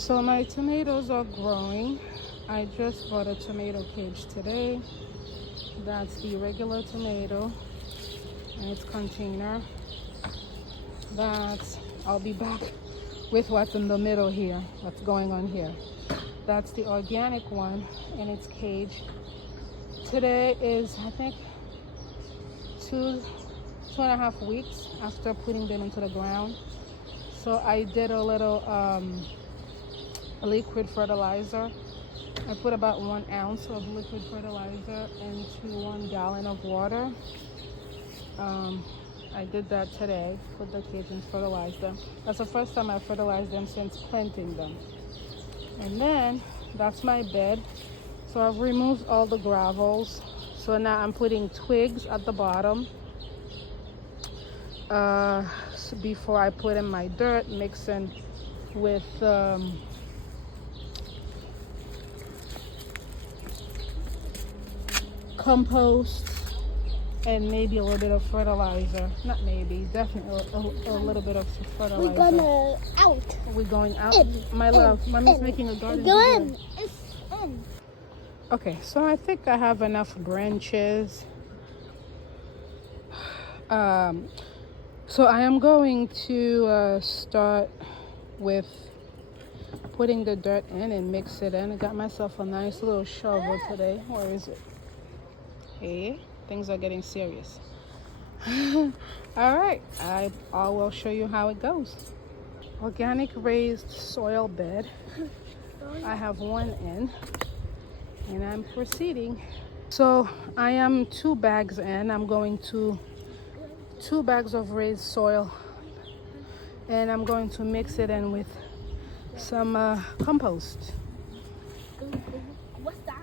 So my tomatoes are growing. I just bought a tomato cage today. That's the regular tomato in its container. That's, I'll be back with what's in the middle here, what's going on here. That's the organic one in its cage. Today is, I think, two and a half weeks after putting them into the ground. So I did a little liquid fertilizer. I put about 1 ounce of liquid fertilizer into 1 gallon of water. I did that today, put the cage and fertilized them. That's the first time I fertilized them since planting them. And then that's my bed. So I've removed all the gravels. So now I'm putting twigs at the bottom before I put in my dirt, mixing with compost and maybe a little bit of fertilizer. Not maybe, definitely a little bit of fertilizer. We're going out. My love, mommy's making a garden. It's in. Okay, so I think I have enough branches. So I am going to start with putting the dirt in and mix it in. I got myself a nice little shovel today. Where is it? Hey, things are getting serious. All right, I will show you how it goes. Organic raised soil bed. I have one in, and I'm proceeding. So I am 2 bags in. I'm going to 2 bags of raised soil, and I'm going to mix it in with some compost. What's that?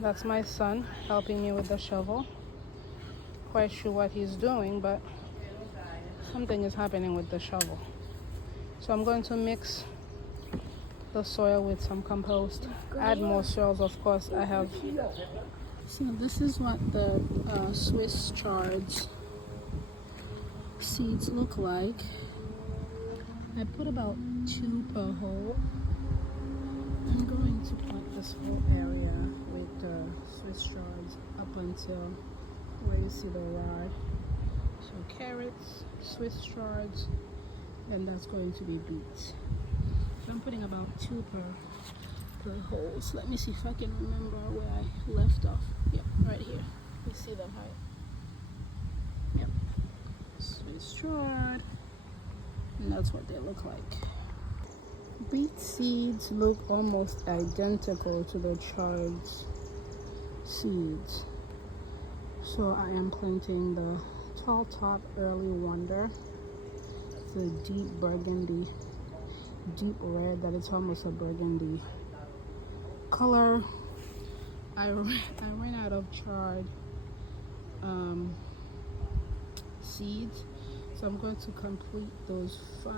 That's my son helping me with the shovel. Quite sure what he's doing, but something is happening with the shovel. So I'm going to mix the soil with some compost, add more soils, of course. I have, so this is what the Swiss chards seeds look like. I put about 2 per hole. I'm going to plant this whole area with the Swiss chards up until where you see the rod. So carrots, Swiss chards, and that's going to be beets. So I'm putting about 2 per hole. So let me see if I can remember where I left off. Yep, right here. You see them, right? Yep. Swiss chard, and that's what they look like. Beet seeds look almost identical to the chard's seeds. So I am planting the Tall Top Early Wonder. It's a deep burgundy, deep red, that it's almost a burgundy color. I ran out of chard seeds, so I'm going to complete those 5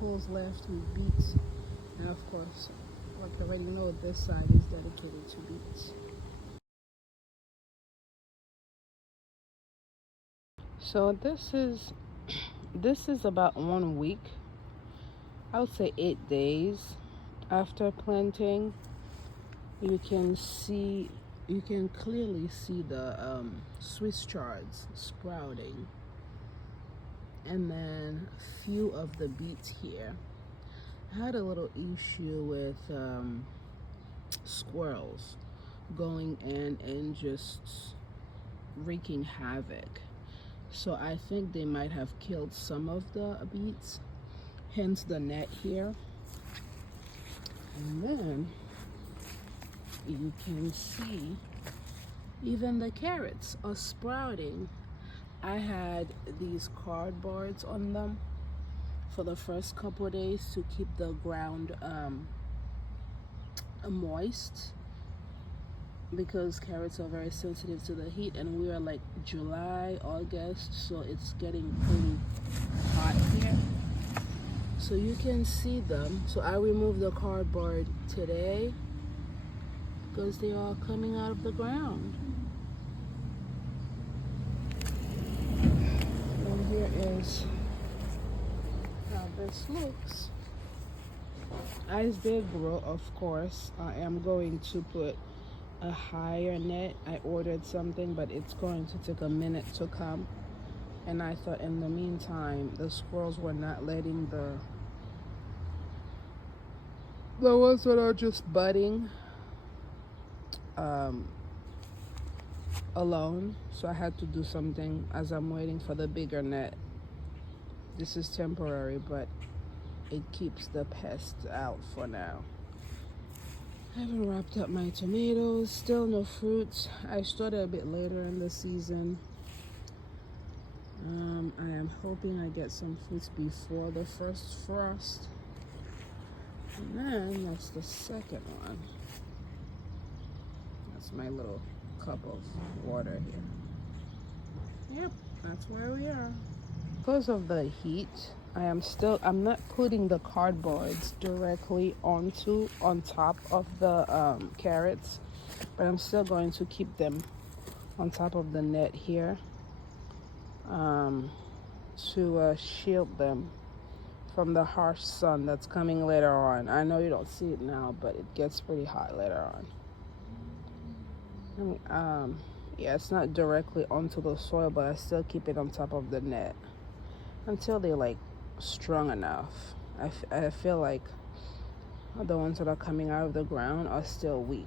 holes left with beets, and of course, like I already know, this side is dedicated to beets. So this is about 1 week, I would say 8 days after planting. You can clearly see the Swiss chards sprouting, and then a few of the beets here. I had a little issue with squirrels going in and just wreaking havoc. So I think they might have killed some of the beets, hence the net here. And then you can see even the carrots are sprouting. I had these cardboards on them for the first couple of days to keep the ground moist, because carrots are very sensitive to the heat, and we are like July, August, so it's getting pretty hot here. So you can see them. So I removed the cardboard today because they are coming out of the ground. And here is how this looks. as they grow, of course, I am going to put a higher net. I ordered something, but it's going to take a minute to come. And I thought in the meantime, the squirrels were not letting the ones that are just budding alone. So I had to do something as I'm waiting for the bigger net. This is temporary, but it keeps the pests out for now. I haven't wrapped up my tomatoes. Still no fruits. I started a bit later in the season. I am hoping I get some fruits before the first frost. And then that's the second one. That's my little cup of water here. Yep, that's where we are. Because of the heat, I'm not putting the cardboards directly on top of the carrots, but I'm still going to keep them on top of the net here to shield them from the harsh sun that's coming later on. I know you don't see it now, but it gets pretty hot later on. Yeah, it's not directly onto the soil, but I still keep it on top of the net until they're like strong enough. I feel like the ones that are coming out of the ground are still weak.